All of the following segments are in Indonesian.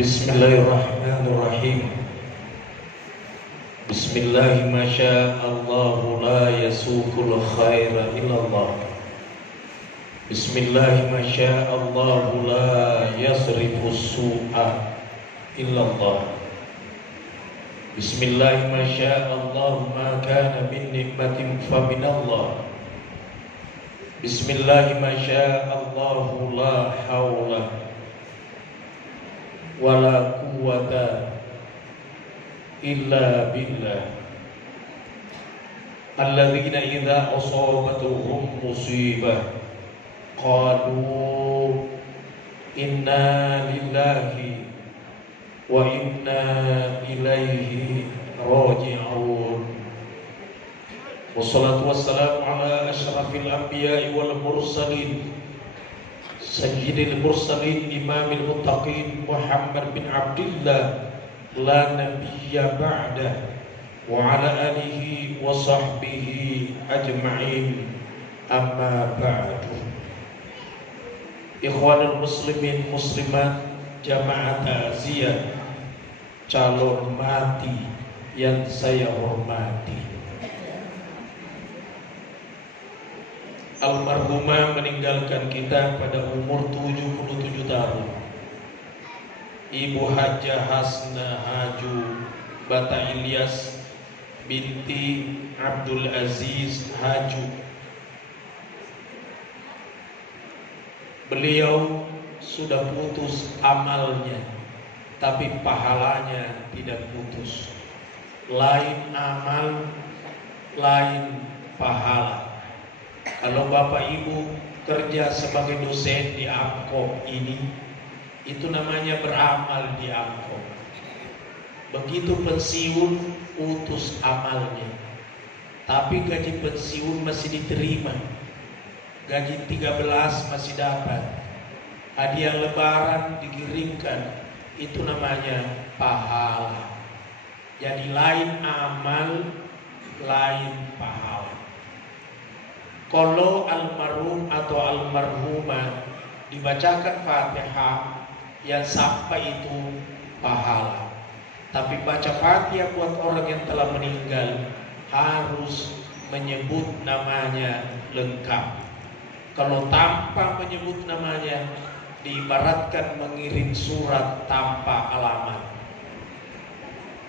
Bismillahirrahmanirrahim. Bismillahi masya'allahu la yasuqul khaira illallah. Bismillahi masya'allahu la yasrifus su'a illallah. Bismillahi masya'allahu ma kana min nikmatin fa minallah. Bismillahi masya'allahu la hawla wala quwwata illa billah. Alladzina idza asabatuhum musibah qalu inna lillahi wa inna ilaihi raji'un. Wassalatu wassalamu ala asyrafil anbiya'i wal mursalin Sayyidil mursalin imamil muttaqin Muhammad bin Abdillah la nabiyya ba'dah wa ala alihi wa sahbihi ajma'in, amma ba'du. Ikhwanul muslimin muslimat jamaah ta'ziyah, calon mati yang saya hormati, almarhumah meninggalkan kita pada umur 77 tahun. Ibu Hajjah Hasna Haju Bata Ilyas binti Abdul Aziz Haju. Beliau sudah putus amalnya, tapi pahalanya tidak putus. Lain amal, lain pahala. Kalau Bapak Ibu kerja sebagai dosen di Amkom ini, itu namanya beramal di Amkom. Begitu pensiun, putus amalnya. Tapi gaji pensiun masih diterima. Gaji 13 masih dapat. Hadiah lebaran dikirimkan. Itu namanya pahala. Jadi lain amal, lain pahala. Kalau almarhum atau almarhumah dibacakan Fatihah, yang sampai itu pahala. Tapi baca Fatihah buat orang yang telah meninggal harus menyebut namanya lengkap. Kalau tanpa menyebut namanya, diibaratkan mengirim surat tanpa alamat.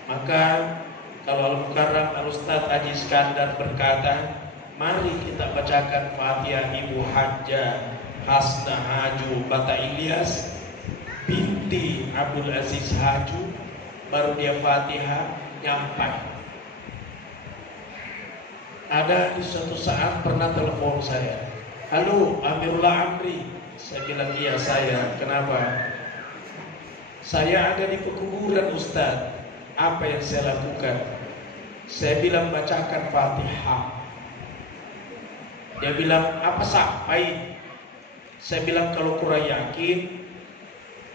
Maka kalau Al-Mukarram Al-Ustadz Haji Iskandar berkata, mari kita bacakan Fatihah Ibu Hajjah Hasna Haju Bata Ilyas binti Abdul Aziz Haju, baru dia Fatihah nyampai. Ada di suatu saat pernah telepon saya, halo Amirullah Amri. Saya bilang iya saya. Kenapa? Saya ada di pekuburan Ustadz. Apa yang saya lakukan? Saya bilang bacakan Fatihah. Dia bilang, apa sampai? Saya bilang, kalau kurang yakin,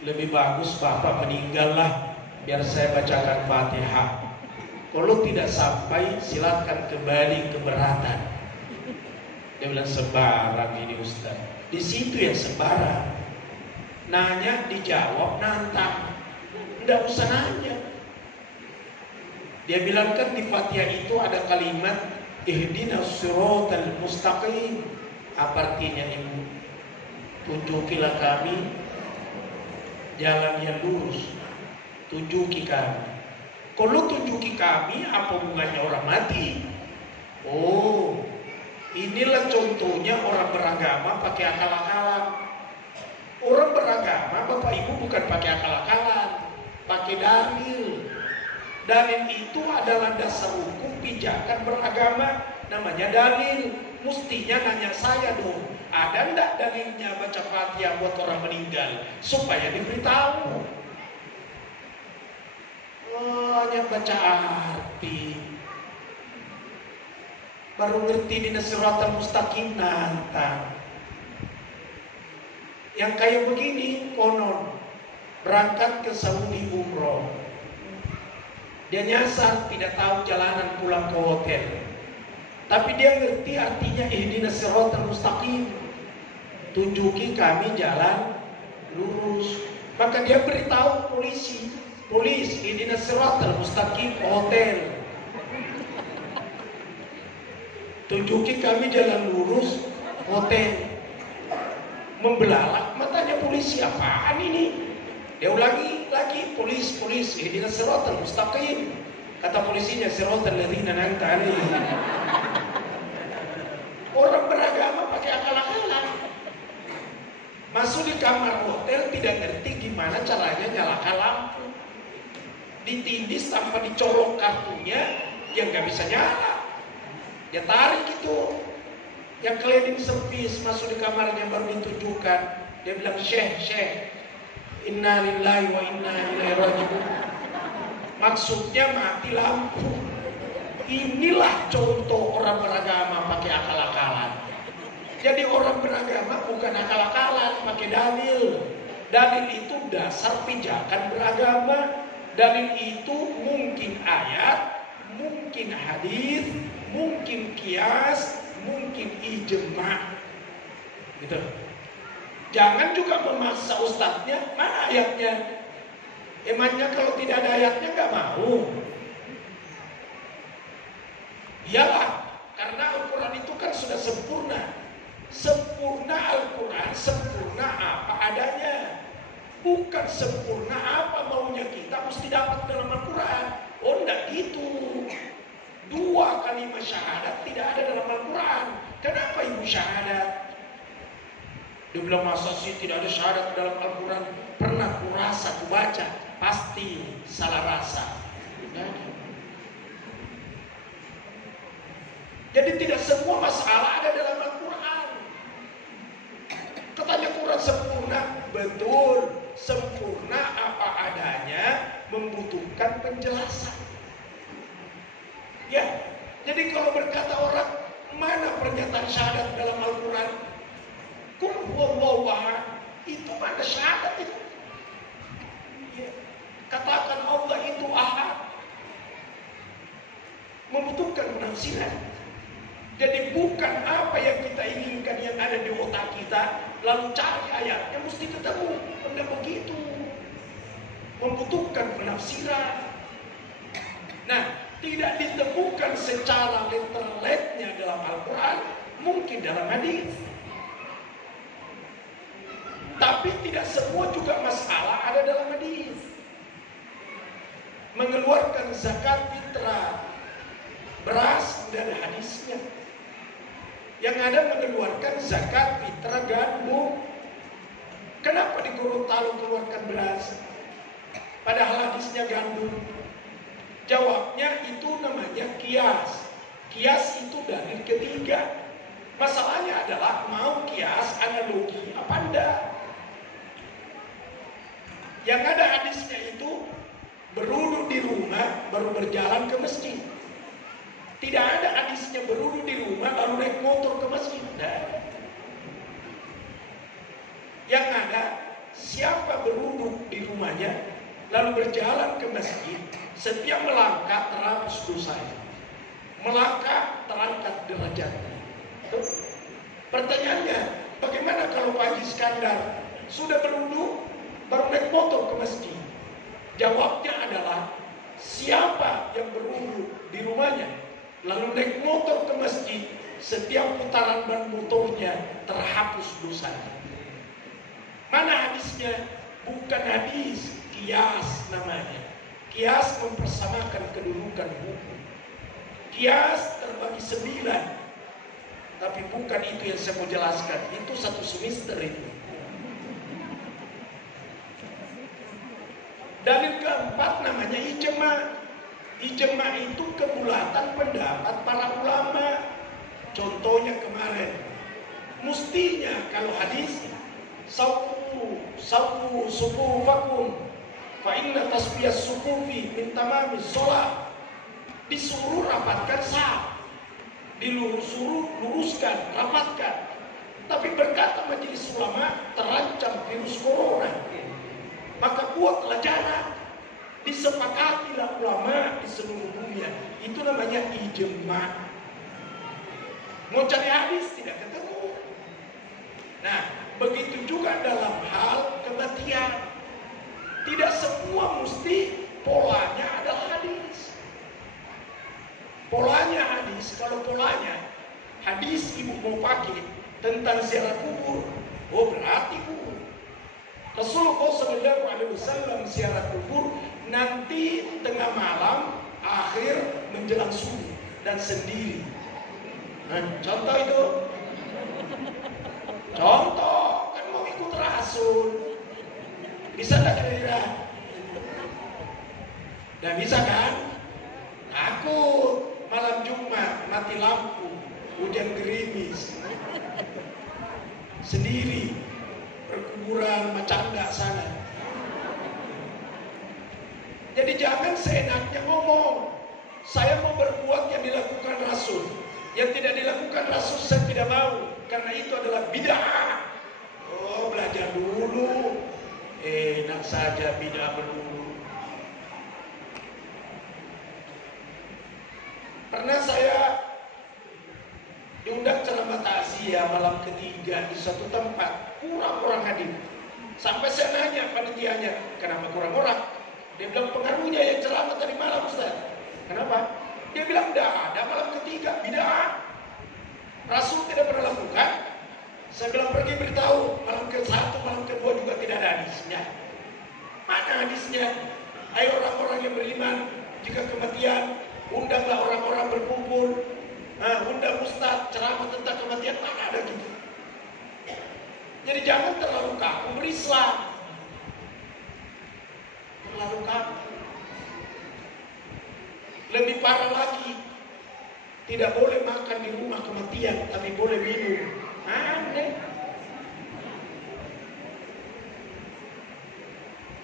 lebih bagus Bapak meninggallah, biar saya bacakan Fatihah. Kalau tidak sampai, silakan kembali keberatan. Dia bilang, sembarang ini Ustaz. Di situ yang sembarang. Nanya, dijawab, nantang. Tidak usah nanya. Dia bilang kan di Fatihah itu ada kalimat Ihdinas siratal mustaqim. Apa artinya Ibu? Tunjukilah kami jalan yang lurus. Tunjuki kami. Kalau tunjuki kami, apa hubungannya orang mati? Oh, inilah contohnya orang beragama pakai akal-akalan. Orang beragama Bapak Ibu bukan pakai akal-akalan, pakai dalil. Dalil itu adalah dasar hukum pijakan beragama, namanya dalil. Mestinya nanya saya dong, ada enggak dalilnya baca Fatihah buat orang meninggal supaya diberitahu. Hanya baca arti, baru ngerti di siratal mustaqim nantang. Yang kayak begini konon berangkat ke Saudi umroh. Dia nyasar, tidak tahu jalanan pulang ke hotel. Tapi dia ngerti artinya ihdinas siratal mustaqim. Tunjuki kami jalan lurus. Maka dia beritahu polisi, polis, ihdinas siratal mustaqim hotel. Tunjuki kami jalan lurus hotel. Membelalak matanya polisi, apaan ini? Dia ulangi lagi, polis, ihdinas siratal mustaqim. Kata polisinya, siratal ladzina an'amta 'alaihim. Orang beragama pakai akal-akalan. Masuk di kamar hotel tidak ngerti gimana caranya nyalakan lampu. Ditindis tanpa dicolok kartunya, ya nggak bisa nyala. Ya tarik itu. Yang cleaning service masuk di kamarnya baru ditunjukkan. Dia bilang, Syekh, inna lillahi wa inna ilaihi raji'un. Maksudnya mati lampu. Inilah contoh orang beragama pakai akal-akalan. Jadi orang beragama bukan akal-akalan, pakai dalil. Dalil itu dasar pijakan beragama. Dalil itu mungkin ayat, mungkin hadis, mungkin kias, mungkin ijma. Gitu. Jangan juga memaksa ustadznya, mana ayatnya? Emangnya kalau tidak ada ayatnya nggak mau? Iyalah, karena Al-Quran itu kan sudah sempurna. Sempurna Al-Quran, sempurna apa adanya. Bukan sempurna apa maunya kita mesti dapat dalam Al-Quran. Oh enggak gitu. 2 kalimat syahadat tidak ada dalam Al-Quran. Kenapa ibu syahadat? Dia bilang, masa sih tidak ada syahadat dalam Al-Quran? Pernah kurasa, kubaca. Pasti salah rasa. Jadi tidak semua masalah ada dalam Al-Quran. Katanya Quran sempurna. Betul, sempurna apa adanya, membutuhkan penjelasan. Ya, jadi kalau berkata orang, mana pernyataan syahadat dalam Al-Quran? Qul huwallahu ahad, itu mana syahadat itu? Ya. Katakan Allah itu ahad, membutuhkan penafsiran. Jadi bukan apa yang kita inginkan yang ada di otak kita, lalu cari ayatnya mesti ketemu. Tidak begitu. Membutuhkan penafsiran. Nah, tidak ditemukan secara letterletnya dalam Al-Quran, mungkin dalam hadis. Tapi tidak semua juga masalah ada dalam hadis. Mengeluarkan zakat fitrah beras dan hadisnya. Yang ada mengeluarkan zakat fitrah gandum. Kenapa di Gorontalo keluarkan beras? Padahal hadisnya gandum. Jawabnya itu namanya kias. Kias itu dalil ketiga. Masalahnya adalah mau kias analogi apa enggak? Yang ada hadisnya itu berwudu di rumah baru berjalan ke masjid. Tidak ada hadisnya berwudu di rumah lalu naik motor ke masjid. Nah. Yang ada siapa berwudu di rumahnya lalu berjalan ke masjid, setiap melangkah terhapus dosanya. Melangkah terangkat derajatnya. Pertanyaannya, bagaimana kalau Pak Haji Iskandar sudah berwudu baru naik motor ke masjid? Jawabnya adalah siapa yang berwudu di rumahnya lalu naik motor ke masjid, setiap putaran ban motornya terhapus dosanya. Mana hadisnya? Bukan hadis, kias namanya. Kias mempersamakan kedudukan hukum. Kias terbagi 9. Tapi bukan itu yang saya mau jelaskan. Itu satu semester itu. Dalil keempat namanya ijma. Ijma itu kebulatan pendapat para ulama. Contohnya kemarin, mestinya kalau hadis sawu sufufakum fa inna tasbiyas sufufi min tamamis shalah, disuruh rapatkan saf, disuruh luruskan, rapatkan. Tapi berkata majelis ulama terancam virus corona, maka buatlah jarak. Disepakatilah ulama di seluruh dunia. Itu namanya ijma. Mau cari hadis tidak ketemu. Nah, begitu juga dalam hal kematian. semua mesti polanya adalah hadis. Polanya hadis. Kalau polanya hadis ibu mau pakai tentang ziarah kubur, oh berarti kubur. Rasulullah SAW ziarah kubur nanti tengah malam, akhir menjelang subuh dan sendiri. Nah, contoh itu. Contoh kan mau ikut Rasul. Bisa tak kira-kira? Nggak bisa kan? Takut malam Jumat mati lampu, hujan gerimis, sendiri perkuburan Macanda sana. Jadi jangan seenaknya ngomong. Saya mau berbuat yang dilakukan Rasul. Yang tidak dilakukan Rasul saya tidak mau, karena itu adalah bid'ah. Oh, belajar dulu. Enak saja bid'ah dulu. Pernah saya diundang ceramah takziah malam ketiga di suatu tempat, kurang orang hadir. Sampai saya nanya panitianya, kenapa kurang orang? Dia bilang pengaruhnya yang ceramah tadi malam Ustaz. Kenapa? Dia bilang tidak ada malam ketiga, bid'ah. Rasul tidak pernah lakukan. Saya bilang pergi beritahu malam ke-1, malam ke-2 juga tidak ada hadisnya. Mana hadisnya? Ayo orang-orang yang beriman, jika kematian, undanglah orang-orang berkumpul. Undang ustaz ceramah tentang kematian, mana ada gitu. Jadi jangan terlalu kaku berislam. Terlalu kaku. Lebih parah lagi, tidak boleh makan di rumah kematian, tapi boleh minum. Aneh.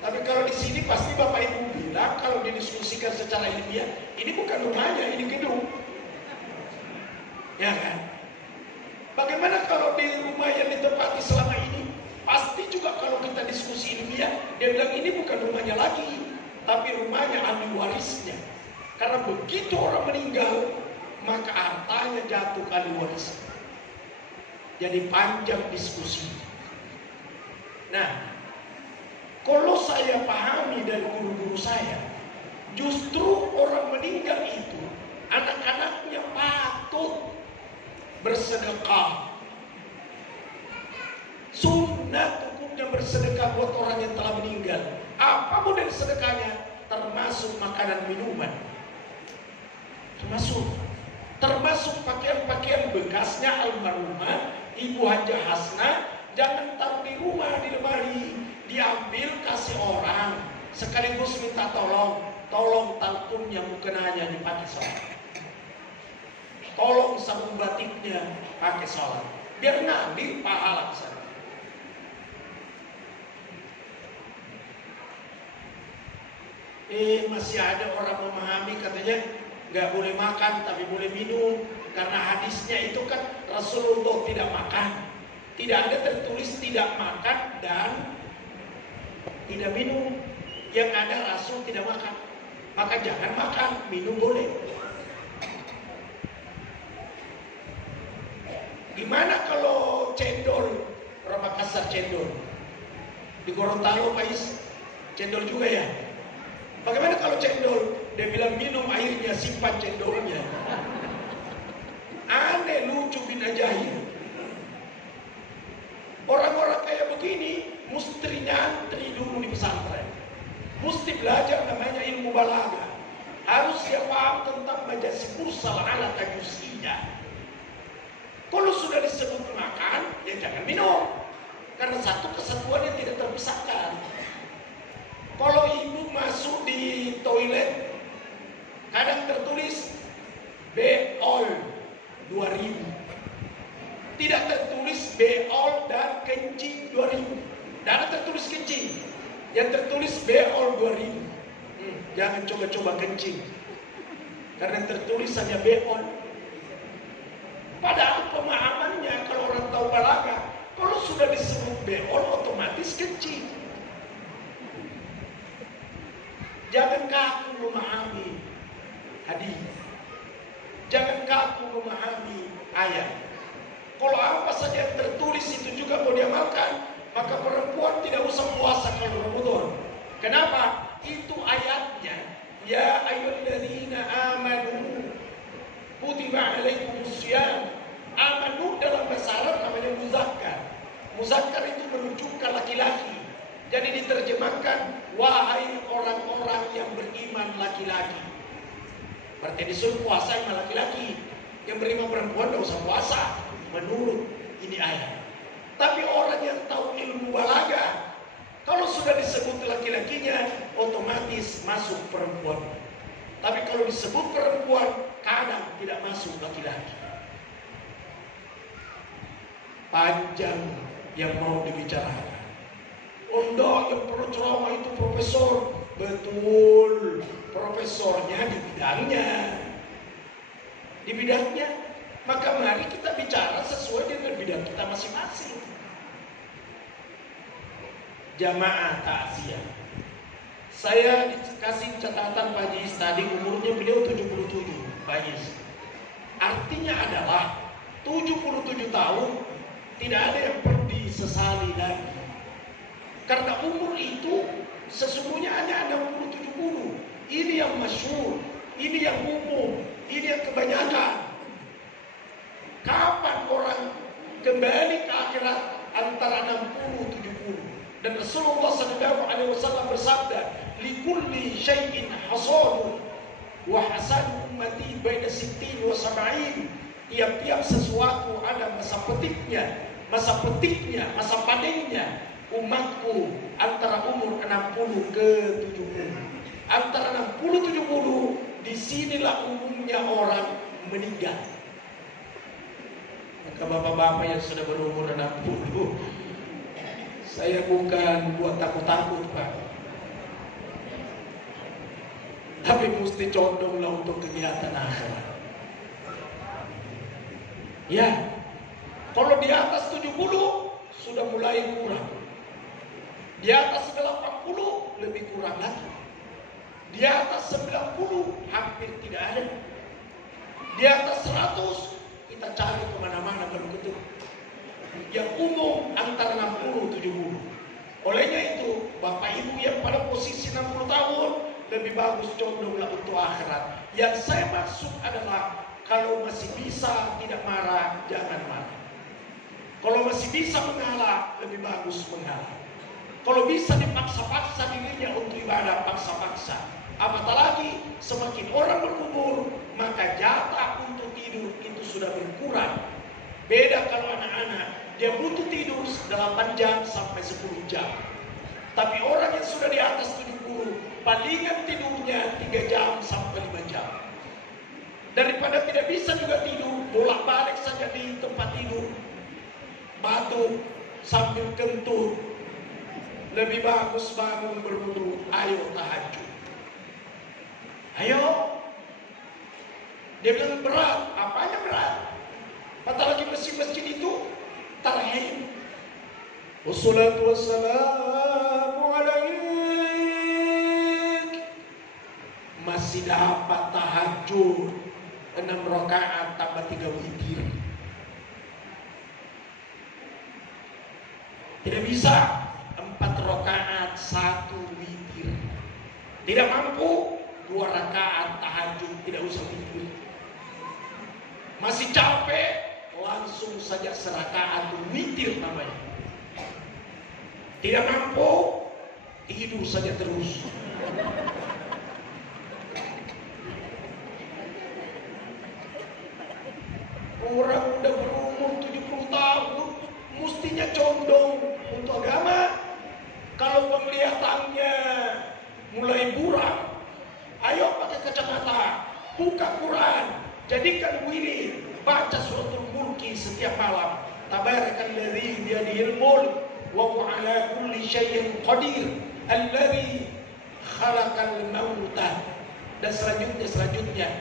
Tapi kalau di sini pasti Bapak Ibu bilang, kalau didiskusikan secara ilmiah, ini bukan rumahnya, ini gedung. Ya kan? Bagaimana kalau di rumah yang ditempati selama ini? Pasti juga kalau kita diskusi ilmiah, dia bilang ini bukan rumahnya lagi, tapi rumahnya ahli warisnya. Karena begitu orang meninggal, maka hartanya jatuh ke ahli waris. Jadi panjang diskusi. Nah, kalau saya pahami dari guru-guru saya, justru orang meninggal itu, anak-anaknya patut bersedekah. Sunnah hukumnya bersedekah buat orang yang telah meninggal. Apa model sedekahnya? Termasuk makanan minuman. Termasuk pakaian-pakaian bekasnya almarhumah Ibu Haja Hasna, jangan taruh di rumah di lemari, diambil kasih orang, sekaligus minta tolong talkumnya mukenanya dipakai sholat, tolong sabun batiknya pakai sholat, biar ngambil pahala besar. Masih ada orang memahami katanya nggak boleh makan tapi boleh minum, karena hadisnya itu kan Rasulullah tidak makan, tidak ada tertulis tidak makan dan tidak minum. Yang ada Rasul tidak makan, maka jangan makan, minum boleh. Gimana kalau cendol, orang Makassar cendol, di Gorontalo Pais cendol juga ya? Bagaimana kalau cendol? Dia bilang minum airnya, simpan cendolnya. Aneh, lucu bin Ajahil. Orang-orang kayak begini mesti nyantri dulu di pesantren, mesti belajar namanya ilmu balaghah. Harus dia paham tentang majaz mursal ala tajusiyah. Kalau sudah disebut makan, ya jangan minum, karena satu kesatuan yang tidak terpisahkan. Kalau ibu masuk di toilet, kadang tertulis beol 2000, tidak tertulis beol dan kencing 2000. Tidak ada tertulis kencing, yang tertulis beol 2000. Jangan coba-coba kencing, karena tertulis hanya beol. Padahal pemahamannya kalau orang tahu balaghah, kalau sudah disebut beol otomatis kencing. Jangan kaku memahami hadis, jangan kaku memahami ayat. Kalau apa saja yang tertulis itu juga mau diamalkan, maka perempuan tidak usah puasa kalau Ramadan. Kenapa? kutiba alaikumusiyam. Amanu dalam bahasa Arab namanya muzakkar. Muzakkar itu menunjukkan laki-laki. Jadi diterjemahkan, wahai orang-orang yang beriman laki-laki. Berarti disuruh puasa sama laki-laki. Yang beriman perempuan tidak usah puasa. Menurut ini ayat. Tapi orang yang tahu ilmu balaghah, kalau sudah disebut laki-lakinya, otomatis masuk perempuan. Tapi kalau disebut perempuan, kadang tidak masuk laki-laki. Panjang yang mau dibicarakan. Enggak, yang perlu ceramah itu profesor. Betul, profesornya di bidangnya. Di bidangnya. Maka mari kita bicara sesuai dengan bidang kita masing-masing. Jamaah takziah. Saya dikasih catatan Pak Jis tadi, umurnya beliau 77, Pak Jis. Artinya adalah 77 tahun tidak ada yang perlu disesali lagi. Karena umur itu sesungguhnya hanya ada 60-70. Ini yang masyhur, ini yang umum, ini yang kebanyakan. Kapan orang kembali ke akhirat? Antara 60-70. Dan Rasulullah SAW bersabda, likulli syai'in hasadun wa hasadu ummati baina 60 wa 70. Tiap-tiap sesuatu ada masa petiknya, masa panennya. Umatku antara umur 60 ke 70. Antara 60-70 disinilah umumnya orang meninggal. Maka bapak-bapak yang sudah berumur 60, saya bukan buat takut-takut Pak, tapi mesti condonglah untuk kegiatan akhirat. Ya, kalau di atas 70 sudah mulai kurang. Di atas 80 lebih kurang lagi. Di atas 90 hampir tidak ada. Di atas 100 kita cari kemana-mana baru ketemu. Yang umum antara 60-70. Olehnya itu Bapak Ibu yang pada posisi 60 tahun lebih bagus condonglah untuk akhirat. Yang saya maksud adalah kalau masih bisa tidak marah, jangan marah. Kalau masih bisa mengalah, lebih bagus mengalah. Kalau bisa dipaksa-paksa dirinya untuk ibadah, paksa-paksa. Apatah lagi semakin orang berumur, maka jatah untuk tidur itu sudah berkurang. Beda kalau anak-anak, dia butuh tidur 8 jam sampai 10 jam. Tapi orang yang sudah di atas 70, palingan tidurnya 3 jam sampai 5 jam. Daripada tidak bisa juga tidur, bolak-balik saja di tempat tidur, batuk sambil kentut. Lebih bagus bangun berwudu, ayo tahajud. Ayo. Dia bilang berat, apanya berat? Apalagi masjid-masjid itu tarhim. Wassalatu wassalamu alaik. Masih dapat tahajud 6 rakaat tambah 3 witir. Tidak bisa 4 rakaat 1 witir. Tidak mampu 2 rakaat tahajud, tidak usah witir. Masih capek, langsung saja serakaat witir namanya. Tidak mampu, tidur saja terus. Orang udah berumur 70 tahun mestinya condong untuk agama. Kalau penglihatannya mulai buram, ayo pakai kacamata, buka Quran, jadikan wirid, baca suratul mulki setiap malam. Tabarakalladzi biyadihil mulk wa huwa ala kulli syai'in qadir, alladzi khalaqal mauta. Dan selanjutnya.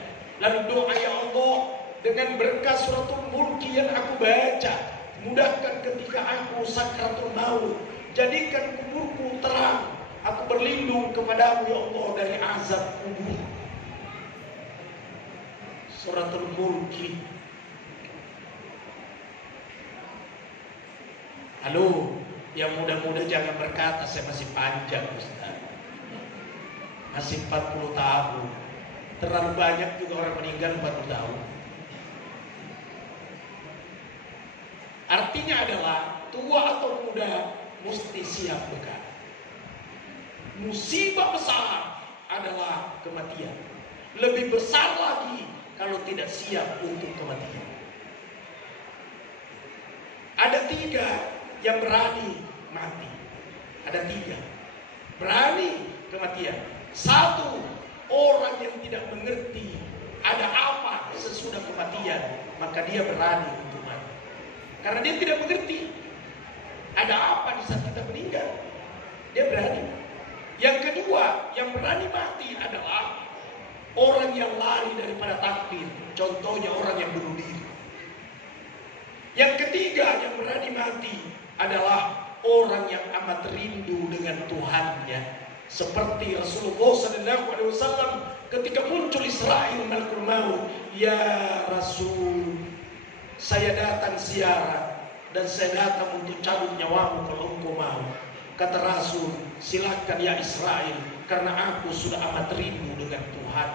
Lalu doa, ya Allah, dengan berkah suratul mulki yang aku baca, mudahkan ketika aku sakratul maut, jadikan kuburku terang, aku berlindung kepadamu ya Allah dari azab kubur. Suratul mulki. Halo, yang muda-muda jangan berkata saya masih panjang Ustaz, masih 40 tahun. Terlalu banyak juga orang meninggal 40 tahun. Artinya adalah tua atau muda mesti siap bekal. Musibah besar adalah kematian. Lebih besar lagi kalau tidak siap untuk kematian. Ada 3 yang berani mati. Ada 3 berani kematian. 1, orang yang tidak mengerti ada apa sesudah kematian, maka dia berani untuk mati. Karena dia tidak mengerti ada apa di saat kita meninggal, dia berani. Yang kedua, yang berani mati adalah orang yang lari daripada takdir. Contohnya orang yang bunuh diri. Yang ketiga yang berani mati adalah orang yang amat rindu dengan Tuhannya. Seperti Rasulullah SAW ketika muncul Israil malakul maut, ya Rasul, saya datang ziarah dan saya datang untuk cabut nyawamu kalau engkau mau. Kata Rasul, silakan ya Israil, karena aku sudah amat rindu dengan Tuhan.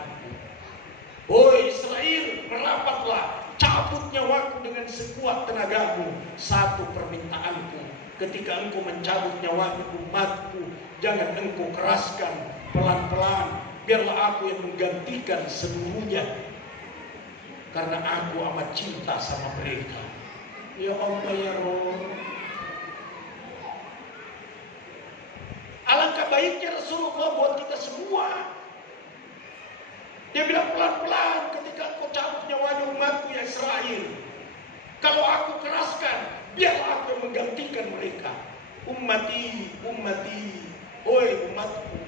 Woi Israil, merapatlah, cabut nyawaku dengan sekuat tenagamu. 1 permintaanku, ketika engkau mencabut nyawa umatku, jangan engkau keraskan, pelan-pelan, biarlah aku yang menggantikan seluruhnya, karena aku amat cinta sama mereka. Ya Allah ya Rabb. Alangkah baiknya Rasulullah buat kita semua. Dia bilang pelan-pelan ketika engkau cabut nyawanya umatku ya Israel. Kalau aku keraskan, biarlah aku yang menggantikan mereka. Ummati, ummati, oi umatku.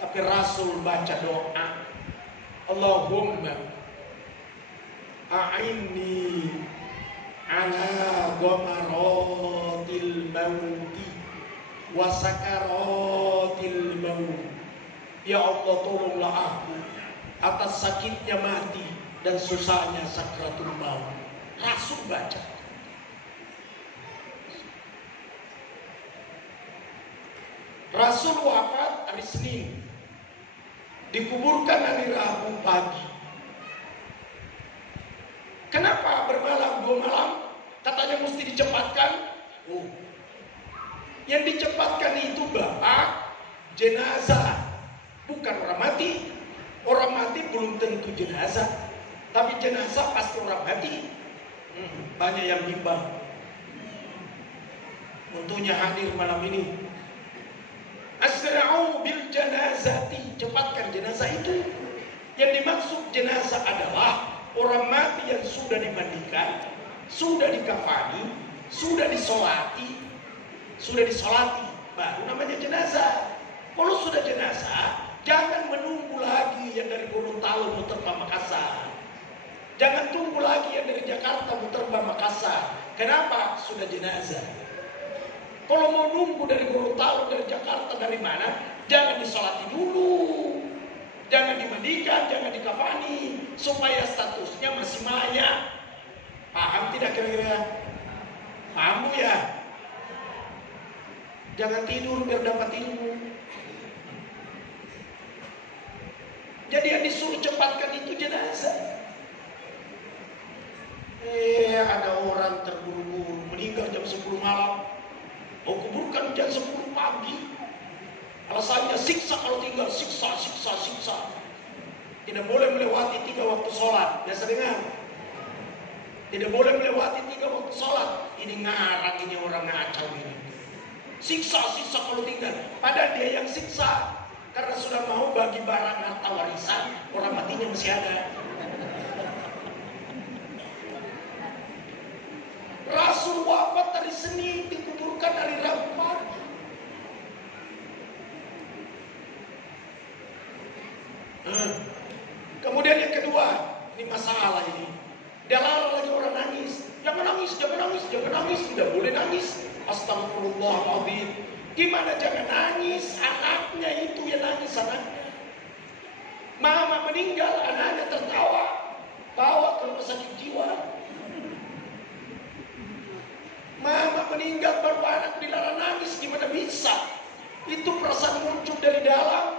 Tapi Rasul baca doa, Allahumma a'inni ala ghamaratil mauti wa sakaratil maut. Ya Allah, tolonglah aku atas sakitnya mati dan susahnya sakratul maut. Rasul baca. Rasul wafat hari Senin, dikuburkan hari Rabu pagi. Kenapa bermalam 2 malam? Katanya mesti dicepatkan. Oh, yang dicepatkan itu bapak jenazah, bukan orang mati. Orang mati belum tentu jenazah, tapi jenazah pasti orang mati. Banyak yang bimbang. Untungnya hadir malam ini. Asra'u bil janazati, cepatkan jenazah itu. Yang dimaksud jenazah adalah orang mati yang sudah dimandikan, sudah dikafani, sudah disolati, baru namanya jenazah. Kalau sudah jenazah, jangan menunggu lagi yang dari Gorontalo muter ke Makassar. Jangan tunggu lagi yang dari Jakarta muter ke Makassar. Kenapa? Sudah jenazah. Kalau mau nunggu dari Gorontalo, dari Jakarta, dari mana, jangan disolati dulu. Jangan dimandikan, jangan dikafani, supaya statusnya masih mayat. Paham tidak kira-kira? Paham ya? Jangan tidur biar dapat ilmu. Jadi yang disuruh cepatkan itu jenazah. Ada orang terburu-buru meninggal jam 10 malam, mau kuburkan jam 10 pagi. Alasannya siksa kalau tinggal, siksa. Tidak boleh melewati 3 waktu sholat. Biasa dengar. Tidak boleh melewati 3 waktu sholat. Ini ngarang, ini orang ngacau ini. Siksa kalau tinggal. Padahal dia yang siksa. Karena sudah mau bagi barang harta warisan, orang matinya masih ada. Rasul wafat hari Senin, dikuburkan hari Rabu pagi. Kemudian yang kedua, ini masalah ini. Dia larang lagi orang nangis. Jangan nangis. Tidak boleh nangis. Astagfirullahaladzim. Gimana jangan nangis? Anaknya itu yang nangis anaknya. Mama meninggal, anaknya tertawa. Bawa ke rumah sakit jiwa. Mama meninggal, baru anak dilarang nangis. Gimana bisa? Itu perasaan muncul dari dalam.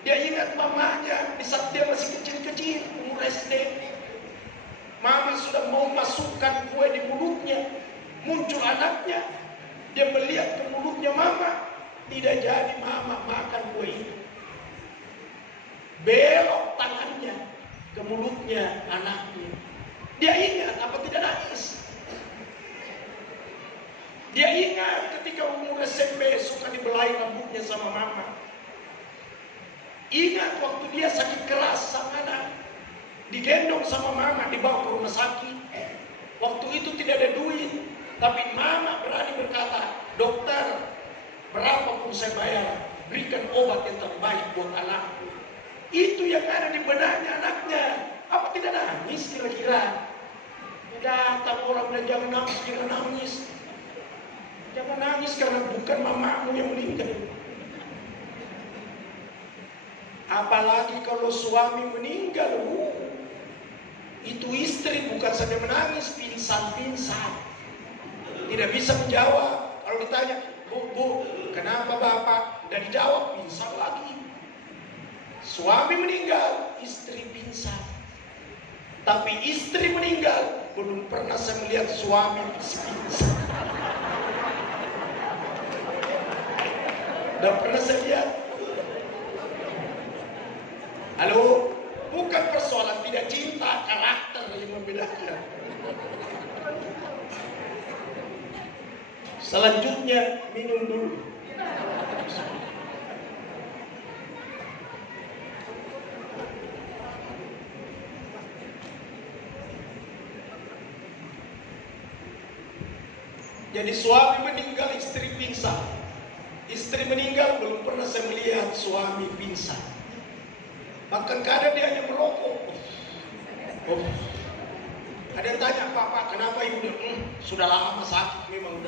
Dia ingat mamanya di saat dia masih kecil-kecil, umur SD. Mama sudah mau masukkan kue di mulutnya. Muncul anaknya. Dia melihat ke mulutnya mama. Tidak jadi mama makan kue itu. Belok tangannya ke mulutnya anaknya. Dia ingat apa tidak nangis. Dia ingat ketika umur SMP suka dibelai rambutnya sama mama. Ingat waktu dia sakit keras sama anak. Digendong sama mama dibawa ke rumah sakit. Waktu itu tidak ada duit. Tapi mama berani berkata, dokter, berapapun saya bayar, berikan obat yang terbaik buat anakku. Itu yang ada di benaknya anaknya. Apa tidak nangis kira-kira? Datang orang dan jangan nangis, jangan nangis. Jangan nangis karena bukan mamamu yang meninggal. Apalagi kalau suami meninggal, itu istri bukan saja menangis, pingsan-pingsan. Tidak bisa menjawab. Kalau ditanya, Bu, kenapa Bapak? Dan dijawab, pingsan lagi. Suami meninggal, istri pingsan. Tapi istri meninggal, belum pernah saya melihat suami pingsan. Dan pernah saya lihat. Halo, bukan persoalan tidak cinta, karakter yang membedakan. Selanjutnya minum dulu. Jadi suami meninggal, istri pingsan. Istri meninggal, belum pernah saya melihat suami pingsan. Bahkan kadang dia hanya merokok. Ada yang tanya, Pak, kenapa ibu? Sudah lama sakit memang.